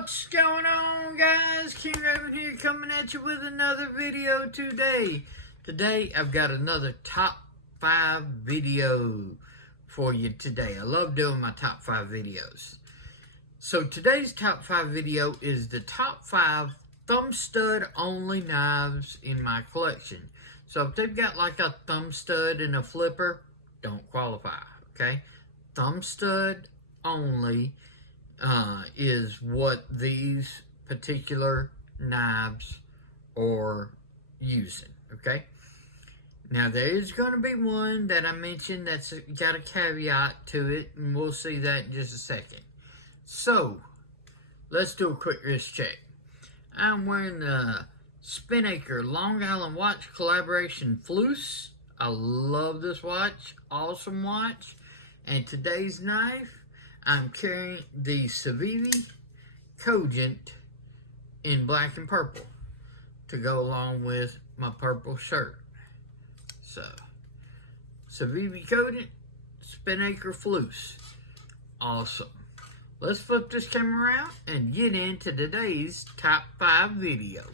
What's going on, guys? King Raven here, coming at you with another video today. Today I've got another top 5 video for you today. I love doing my top 5 videos. So today's top 5 video is the top 5 Thumbstud only knives in my collection. So if they've got like a thumb stud and a flipper, don't qualify, okay? Thumbstud only is what these particular knives are using, okay? Now, there is going to be one that I mentioned that's got a caveat to it, and we'll see that in just a second. So, let's do a quick wrist check. I'm wearing the Spinnaker Long Island Watch Collaboration Fleuss. I love this watch. Awesome watch. And today's knife, I'm carrying the Civivi Cogent in black and purple to go along with my purple shirt. So, Civivi Cogent, Spinnaker Fleuss. Awesome. Let's flip this camera around and get into today's top 5 video.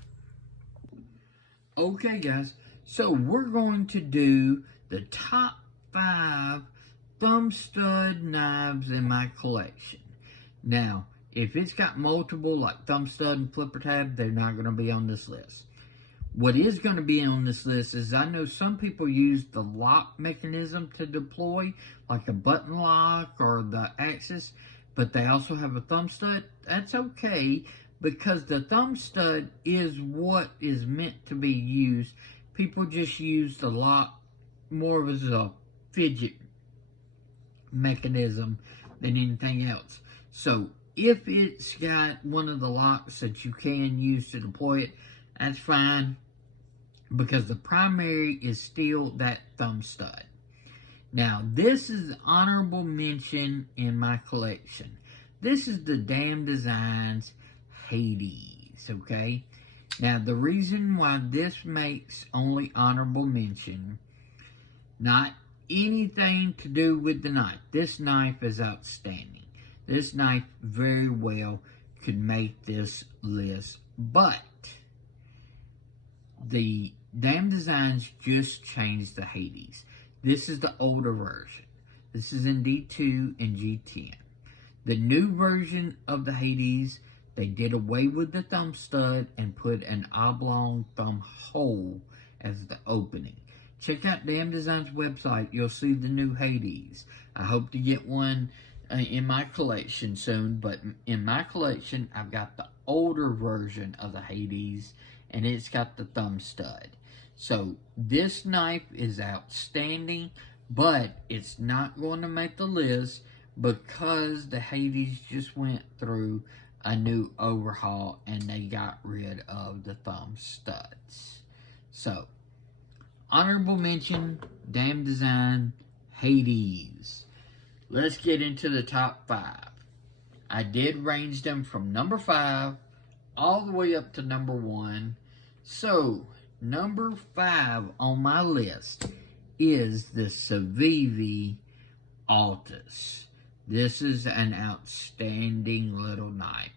Okay, guys. So, we're going to do the top 5 Thumbstud knives in my collection. Now, if it's got multiple, like Thumbstud and Flipper Tab, they're not going to be on this list. What is going to be on this list is I know some people use the lock mechanism to deploy, like a button lock or the axis, but they also have a thumb stud. That's okay, because the thumb stud is what is meant to be used. People just use the lock more as a fidget mechanism than anything else. So if it's got one of the locks that you can use to deploy it, that's fine, because the primary is still that thumb stud. Now, this is an honorable mention in my collection. This is the Damn Designs Hades, okay? Now, the reason why this makes only honorable mention, not anything to do with the knife. This knife is outstanding. This knife very well could make this list, but the Damn Designs just changed the Hades. This is the older version. This is in D2 and G10. The new version of the Hades, they did away with the thumb stud and put an oblong thumb hole as the opening. Check out Damn Designs website. You'll see the new Hades. I hope to get one in my collection soon, but in my collection, I've got the older version of the Hades, and it's got the thumb stud. So, this knife is outstanding, but it's not going to make the list because the Hades just went through a new overhaul and they got rid of the thumb studs. So, honorable mention, Damn Design, Hades. Let's get into the top 5. I did range them from number 5 all the way up to number 1. So, number 5 on my list is the Civivi Altus. This is an outstanding little knife.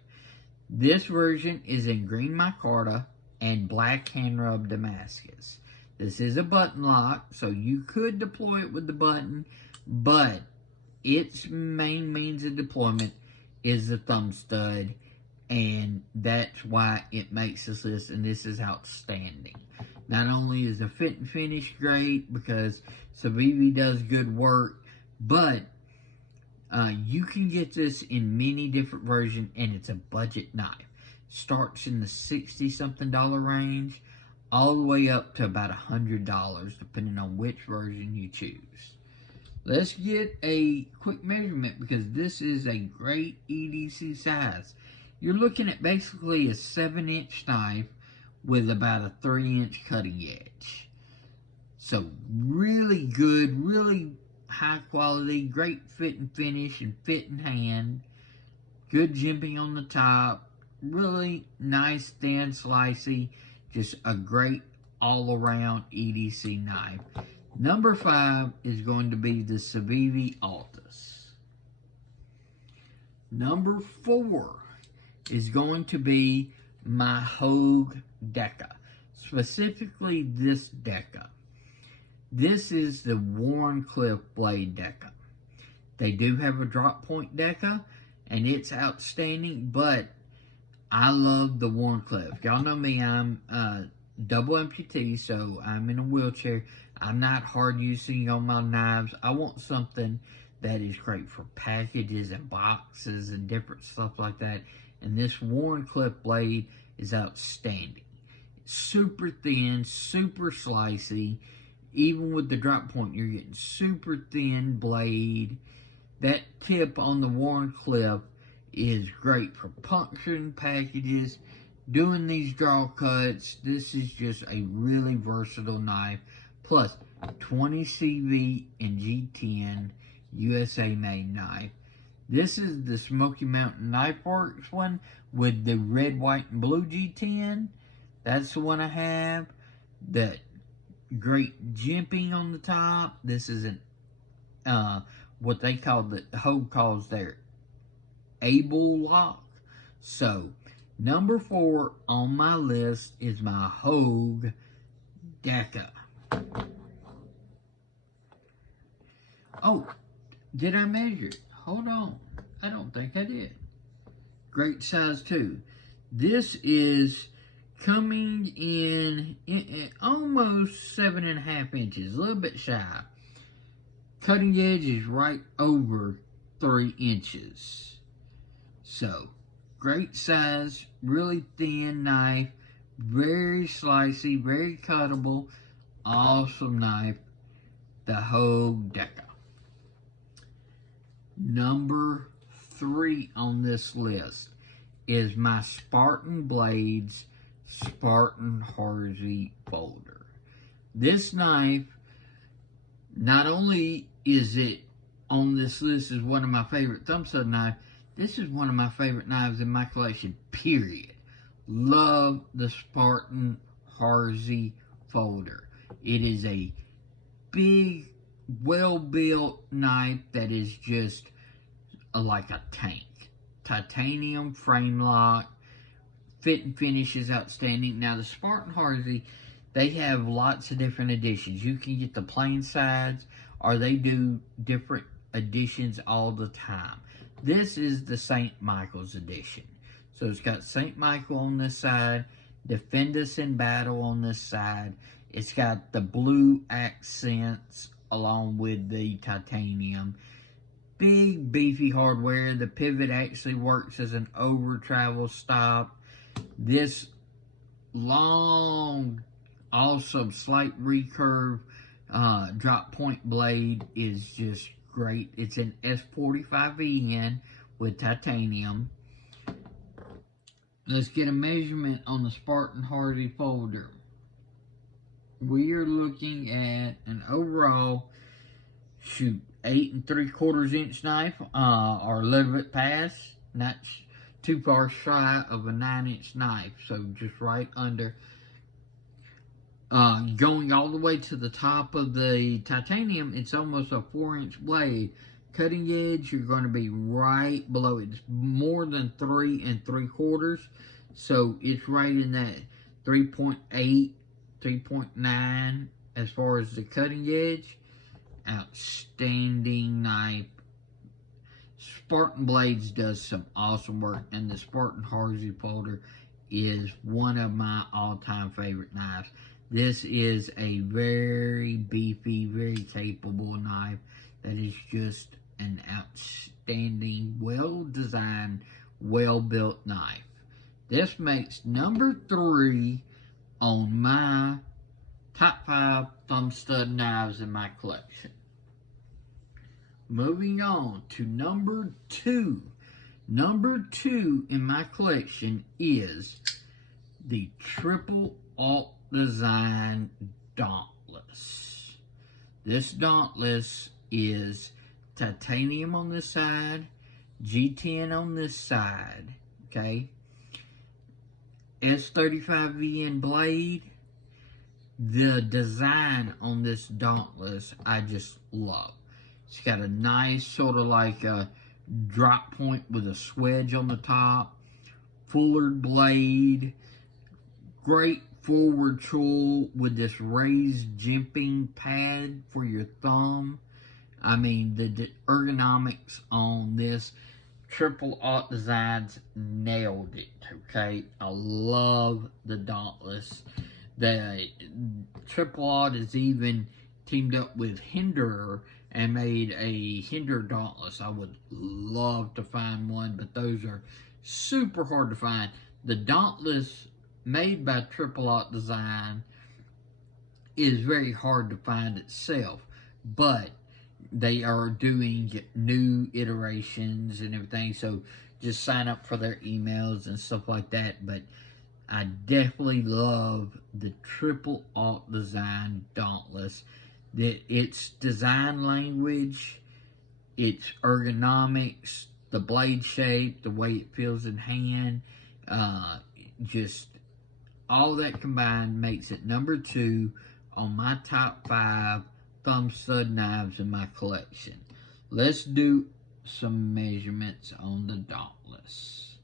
This version is in green micarta and black hand rub Damascus. This is a button lock, so you could deploy it with the button, but its main means of deployment is the thumb stud, and that's why it makes this list, and this is outstanding. Not only is the fit and finish great, because Civivi does good work, but you can get this in many different versions, and it's a budget knife. Starts in the $60-something range, all the way up to about $100, depending on which version you choose. Let's get a quick measurement, because this is a great EDC size. You're looking at basically a 7-inch knife with about a 3-inch cutting edge. So, really good, really high quality, great fit and finish and fit in hand. Good jimping on the top. Really nice, thin, slicey. Just a great all-around EDC knife. Number 5 is going to be the Civivi Altus. Number 4 is going to be my Hogue Deca. Specifically this Deca. This is the Wharncliffe Blade Deca. They do have a drop point Deca, and it's outstanding, but I love the Wharncliffe. Y'all know me, I'm double amputee, so I'm in a wheelchair. I'm not hard using on my knives. I want something that is great for packages and boxes and different stuff like that. And this Wharncliffe blade is outstanding. It's super thin, super slicey. Even with the drop point, you're getting super thin blade. That tip on the Wharncliffe is great for puncturing packages, doing these draw cuts. This is just a really versatile knife. Plus, 20 CV and G10 USA made knife. This is the Smoky Mountain Knife Works one with the red, white, and blue G10. That's the one I have. The great jimping on the top. This is an what they call, the Hogue calls their able lock. So, number 4 on my list is my Hogue Deca. Oh, did I measure it? Hold on. I don't think I did. Great size too. This is coming in almost 7.5 inches, a little bit shy. Cutting edge is right over 3 inches. So, great size, really thin knife, very slicey, very cuttable, awesome knife, the Hogue Deca. Number 3 on this list is my Spartan Blades Spartan Harvey folder. This knife, not only is it on this list as one of my favorite Thumbstud knives, this is one of my favorite knives in my collection, period. Love the Spartan Harvey folder. It is a big, well-built knife that is just like a tank. Titanium frame lock. Fit and finish is outstanding. Now, the Spartan Harvey, they have lots of different editions. You can get the plain sides, or they do different editions all the time. This is the St. Michael's edition. So it's got St. Michael on this side, Defend Us in Battle on this side. It's got the blue accents along with the titanium. Big, beefy hardware. The pivot actually works as an over-travel stop. This long, awesome, slight recurve drop point blade is just great. It's an S45EN with titanium. Let's get a measurement on the Spartan Harvey folder. We are looking at an overall, 8 3/4 inch knife, or a little bit past. Not too far shy of a 9-inch knife, so just right under. Going all the way to the top of the titanium, it's almost a 4-inch blade. Cutting edge, you're going to be right below it. It's more than 3 3/4, so it's right in that 3.8, 3.9 as far as the cutting edge. Outstanding knife. Spartan Blades does some awesome work, and the Spartan Harvey folder is one of my all-time favorite knives. This is a very beefy, very capable knife that is just an outstanding, well-designed, well-built knife. This makes number 3 on my top 5 Thumbstud knives in my collection. Moving on to number 2. Number 2 in my collection is the Triple Alt Design Dauntless. This Dauntless is titanium on this side, G10 on this side, okay? S35VN blade. The design on this Dauntless, I just love. It's got a nice sort of like a drop point with a swedge on the top. fullered blade, great forward tool with this raised jimping pad for your thumb. I mean, the ergonomics on this Triple Alt Designs nailed it, okay? I love the Dauntless. The Triple Alt is even teamed up with Hinder and made a Hinder Dauntless. I would love to find one, but those are super hard to find. The Dauntless made by Triple Alt Design is very hard to find itself, but they are doing new iterations and everything, so just sign up for their emails and stuff like that. But I definitely love the Triple Alt Design Dauntless. That its design language, its ergonomics, the blade shape, the way it feels in hand, just all that combined makes it number 2 on my top 5 Thumbstud knives in my collection. Let's do some measurements on the Dauntless.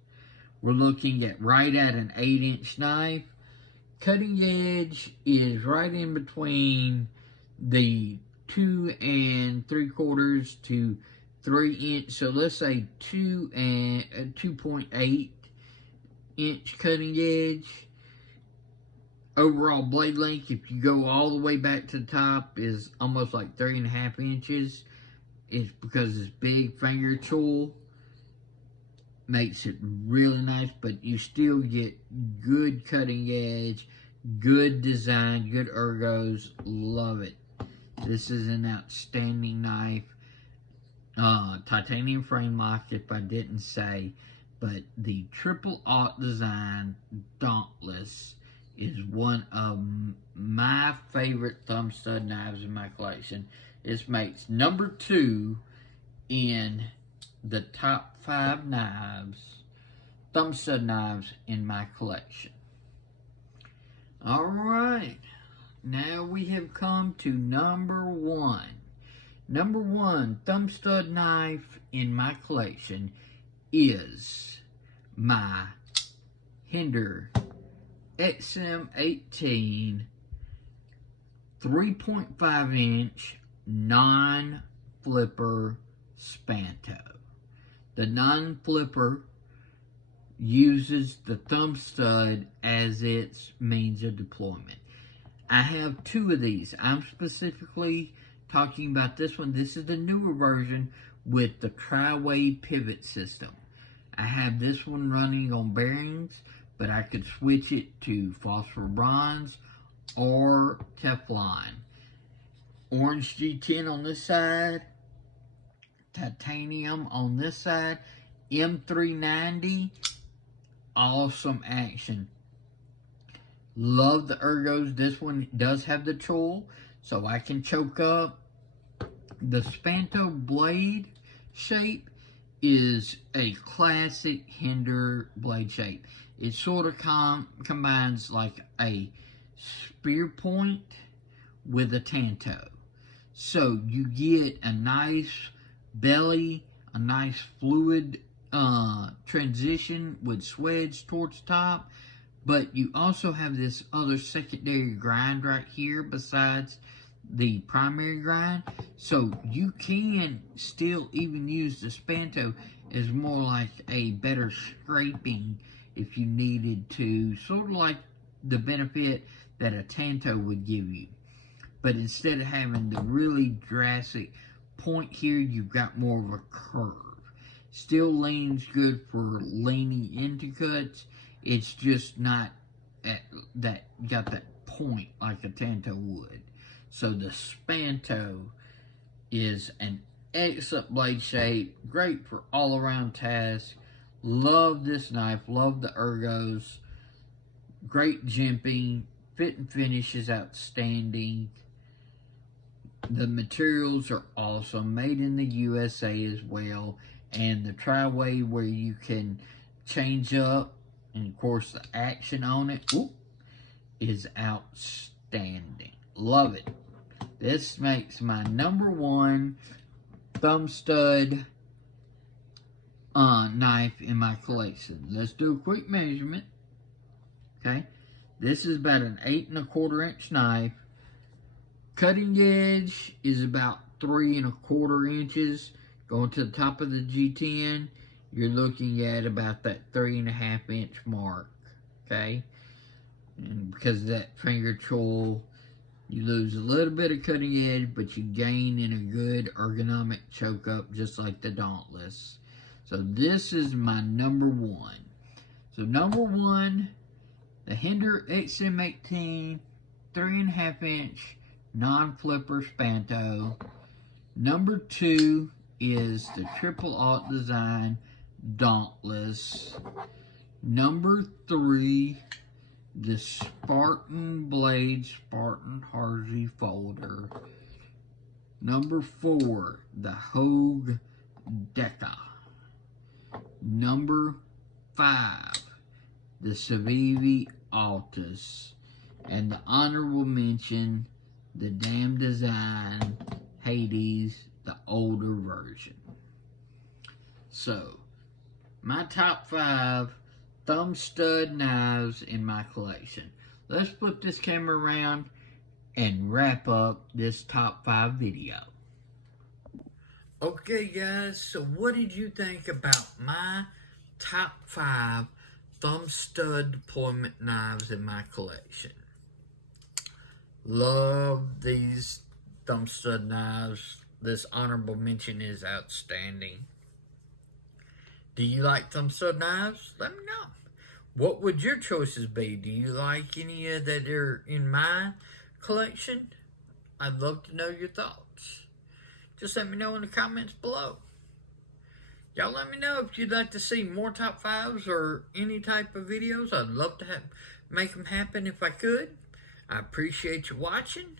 We're looking at right at an 8-inch knife. Cutting edge is right in between the 2 3/4 to 3 inch. So let's say 2.8 inch cutting edge. Overall blade length, if you go all the way back to the top, is almost like 3.5 inches. It's because it's big finger tool. Makes it really nice, but you still get good cutting edge, good design, good ergos. Love it. This is an outstanding knife. Titanium frame lock, if I didn't say, but the Triple Alt Design Dauntless is one of my favorite Thumbstud knives in my collection. This makes number 2 in the top 5 knives, Thumbstud knives in my collection. Alright, now we have come to number 1. Number 1 Thumbstud knife in my collection is my Hinder XM18 3.5 inch non-flipper Spanto. The non-flipper uses the thumb stud as its means of deployment. I have 2 of these. I'm specifically talking about this one. This is the newer version with the tri-way pivot system. I have this one running on bearings, but I could switch it to phosphor bronze or Teflon. Orange G10 on this side, titanium on this side, M390, awesome action. Love the ergos. This one does have the tool, so I can choke up. The Spanto blade shape is a classic Hinder blade shape. It sort of combines like a spear point with a tanto. So you get a nice belly, a nice fluid transition with swedge towards the top, but you also have this other secondary grind right here besides the primary grind, so you can still even use the Spanto as more like a better scraping if you needed to, sort of like the benefit that a tanto would give you. But instead of having the really drastic point here, you've got more of a curve. Still leans good for leaning into cuts. It's just not at that, got that point like a tanto would. So the Spanto is an excellent blade shape, great for all around tasks. Love this knife, love the ergos, great jimping, fit and finish is outstanding. The materials are awesome, made in the USA as well, and the tri-way where you can change up, and of course the action on it is outstanding. Love it. This makes my number 1 Thumbstud knife in my collection. Let's do a quick measurement. Okay, this is about an 8 1/4 inch knife. Cutting edge is about 3 1/4 inches. Going to the top of the G10, you're looking at about that 3 1/2 inch mark. Okay, and because of that finger choil, you lose a little bit of cutting edge, but you gain in a good ergonomic choke up, just like the Dauntless. So this is my number one. So number one, the Hinder XM18 3 1/2 inch non-flipper Spanto. Number two is the Triple Alt Design Dauntless. Number three, the Spartan Blade Spartan Harvey folder. Number four, the Hogue Deca. Number five, the Civivi Altus. And the honorable mention, the Damn Design Hades, the older version. So, my top 5 Thumbstud knives in my collection. Let's flip this camera around and wrap up this top 5 video. Okay guys, so what did you think about my top 5 Thumbstud deployment knives in my collection? Love these Thumbstud knives. This honorable mention is outstanding. Do you like Thumbstud knives? Let me know. What would your choices be? Do you like any that are in my collection? I'd love to know your thoughts. Just let me know in the comments below. Y'all let me know if you'd like to see more top 5s or any type of videos. I'd love to make them happen if I could. I appreciate you watching.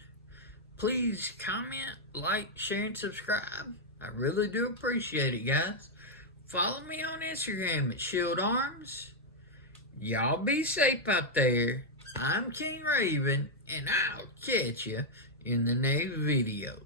Please comment, like, share, and subscribe. I really do appreciate it, guys. Follow me on Instagram at Shield Arms. Y'all be safe out there. I'm King Raven, and I'll catch you in the next video.